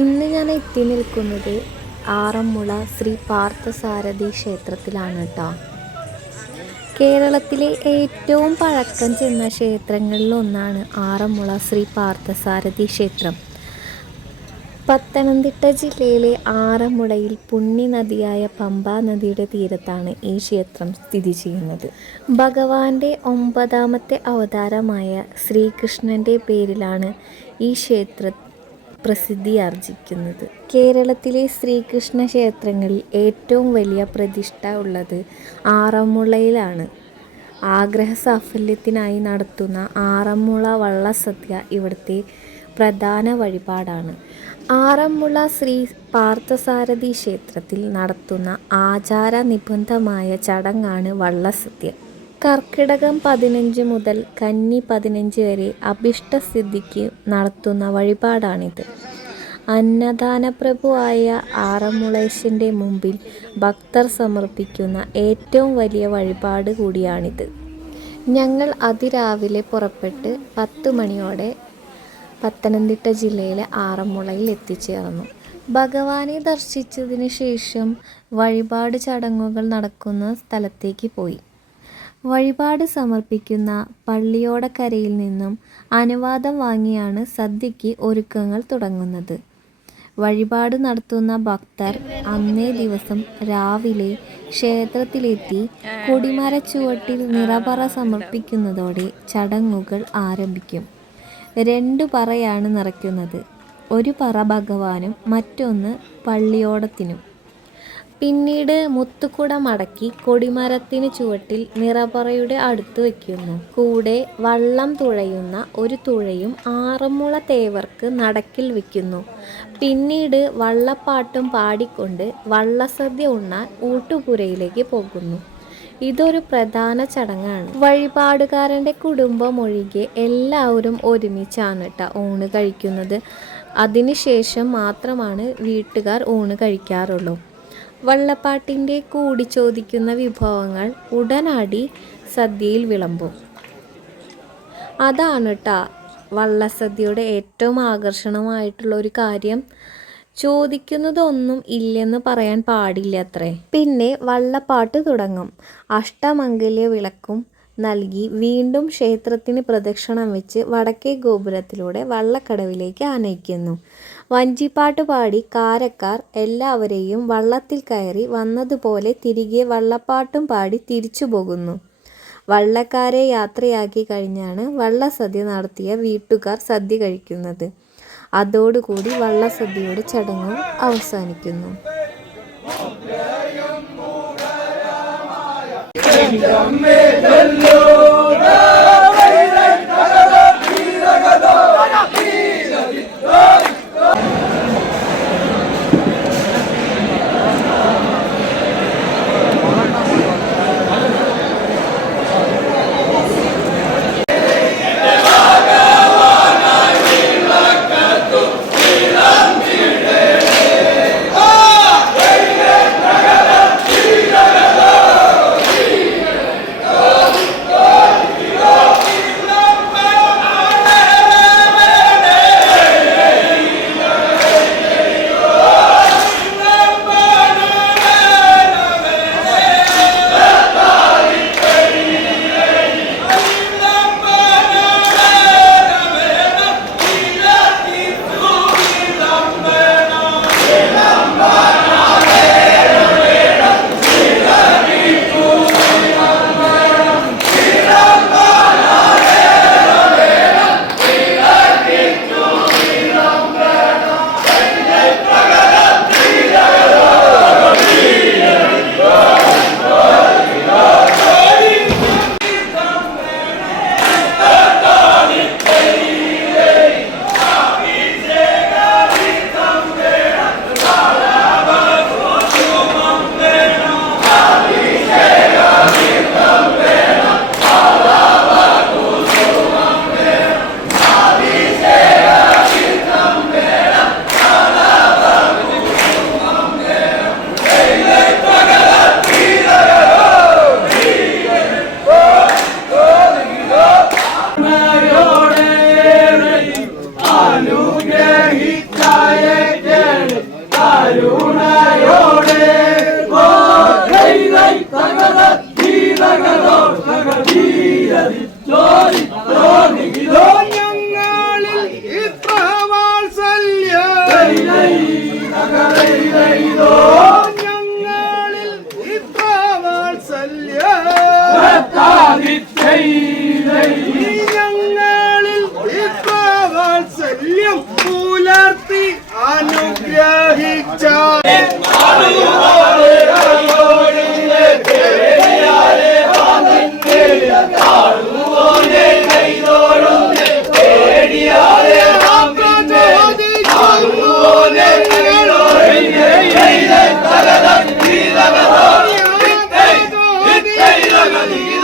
ഇന്ന് ഞാൻ എത്തി നിൽക്കുന്നത് ആറന്മുള ശ്രീ പാർത്ഥസാരഥി ക്ഷേത്രത്തിലാണ് കേട്ടോ. കേരളത്തിലെ ഏറ്റവും പഴക്കം ചെന്ന ക്ഷേത്രങ്ങളിലൊന്നാണ് ആറന്മുള ശ്രീ പാർത്ഥസാരഥി ക്ഷേത്രം. പത്തനംതിട്ട ജില്ലയിലെ ആറന്മുളയിൽ പുണ്യനദിയായ പമ്പാ നദിയുടെ തീരത്താണ് ഈ ക്ഷേത്രം സ്ഥിതി ചെയ്യുന്നത്. ഭഗവാന്റെ 9ാമത്തെ അവതാരമായ ശ്രീകൃഷ്ണൻ്റെ പേരിലാണ് ഈ ക്ഷേത്രം പ്രസിദ്ധിയാർജിക്കുന്നത്. കേരളത്തിലെ ശ്രീകൃഷ്ണ ക്ഷേത്രങ്ങളിൽ ഏറ്റവും വലിയ പ്രതിഷ്ഠ ഉള്ളത് ആറന്മുളയിലാണ്. ആഗ്രഹ സാഫല്യത്തിനായി നടത്തുന്ന ആറന്മുള വള്ളസദ്യ ഇവിടുത്തെ പ്രധാന വഴിപാടാണ്. ആറന്മുള ശ്രീ പാർത്ഥസാരഥി ക്ഷേത്രത്തിൽ നടത്തുന്ന ആചാര നിബന്ധമായ ചടങ്ങാണ് വള്ളസദ്യ. കർക്കിടകം 15 മുതൽ കന്നി 15 വരെ അഭിഷ്ടസിദ്ധിക്ക് നടത്തുന്ന വഴിപാടാണിത്. അന്നദാനപ്രഭുവായ ആറന്മുളേശൻ്റെ മുമ്പിൽ ഭക്തർ സമർപ്പിക്കുന്ന ഏറ്റവും വലിയ വഴിപാട് കൂടിയാണിത്. ഞങ്ങൾ അതിരാവിലെ പുറപ്പെട്ട് 10 മണിയോടെ പത്തനംതിട്ട ജില്ലയിലെ ആറന്മുളയിൽ എത്തിച്ചേർന്നു. ഭഗവാനെ ദർശിച്ചതിന് ശേഷം വഴിപാട് ചടങ്ങുകൾ നടക്കുന്ന സ്ഥലത്തേക്ക് പോയി. വഴിപാട് സമർപ്പിക്കുന്ന പള്ളിയോടക്കരയിൽ നിന്നും അനുവാദം വാങ്ങിയാണ് സദ്യയ്ക്ക് ഒരുക്കങ്ങൾ തുടങ്ങുന്നത്. വഴിപാട് നടത്തുന്ന ഭക്തർ അന്നേ ദിവസം രാവിലെ ക്ഷേത്രത്തിലെത്തി കൊടിമരച്ചുവട്ടിൽ നിറപറ സമർപ്പിക്കുന്നതോടെ ചടങ്ങുകൾ ആരംഭിക്കും. 2 പറയാണ് നിറയ്ക്കുന്നത്. ഒരു പറ ഭഗവാനും മറ്റൊന്ന് പള്ളിയോടത്തിനും. പിന്നീട് മുത്തുക്കുട മടക്കി കൊടിമരത്തിന് ചുവട്ടിൽ നിറപറയുടെ അടുത്ത് വയ്ക്കുന്നു. കൂടെ വള്ളം തുഴയുന്ന ഒരു തുഴയും ആറന്മുള തേവർക്ക് നടക്കിൽ വയ്ക്കുന്നു. പിന്നീട് വള്ളപ്പാട്ടും പാടിക്കൊണ്ട് വള്ളസദ്യ ഉണ്ണാൻ ഊട്ടുപുരയിലേക്ക് പോകുന്നു. ഇതൊരു പ്രധാന ചടങ്ങാണ്. വഴിപാടുകാരൻ്റെ കുടുംബം ഒഴികെ എല്ലാവരും ഒരുമിച്ചാണ് ഊണ് കഴിക്കുന്നത്. അതിനുശേഷം മാത്രമാണ് വീട്ടുകാർ ഊണ് കഴിക്കാറുള്ളൂ. വള്ളപ്പാട്ടിൻ്റെ കൂടി ചോദിക്കുന്ന വിഭവങ്ങൾ ഉടനടി സദ്യയിൽ വിളമ്പും. അതാണ് വള്ളസദ്യയുടെ ഏറ്റവും ആകർഷണമായിട്ടുള്ള ഒരു കാര്യം. ചോദിക്കുന്നതൊന്നും ഇല്ലെന്ന് പറയാൻ പാടില്ല അത്രേ. പിന്നെ വള്ളപ്പാട്ട് തുടങ്ങും. അഷ്ടമംഗല്യ വിളക്കും നൽകി വീണ്ടും ക്ഷേത്രത്തിന് പ്രദക്ഷിണം വെച്ച് വടക്കേ ഗോപുരത്തിലൂടെ വള്ളക്കടവിലേക്ക് ആനയിക്കുന്നു. വഞ്ചിപ്പാട്ട് പാടി കാരക്കാർ എല്ലാവരെയും വള്ളത്തിൽ കയറി വന്നതുപോലെ തിരികെ വള്ളപ്പാട്ടും പാടി തിരിച്ചു പോകുന്നു. വള്ളക്കാരെ യാത്രയാക്കി കഴിഞ്ഞാണ് വള്ളസദ്യ നടത്തിയ വീട്ടുകാർ സദ്യ കഴിക്കുന്നത്. അതോടുകൂടി വള്ളസദ്യയുടെ ചടങ്ങും അവസാനിക്കുന്നു. ഞങ്ങളിൽ വാത്സല്യം പുലർത്തി അനുഗ്രഹിച്ച Hey,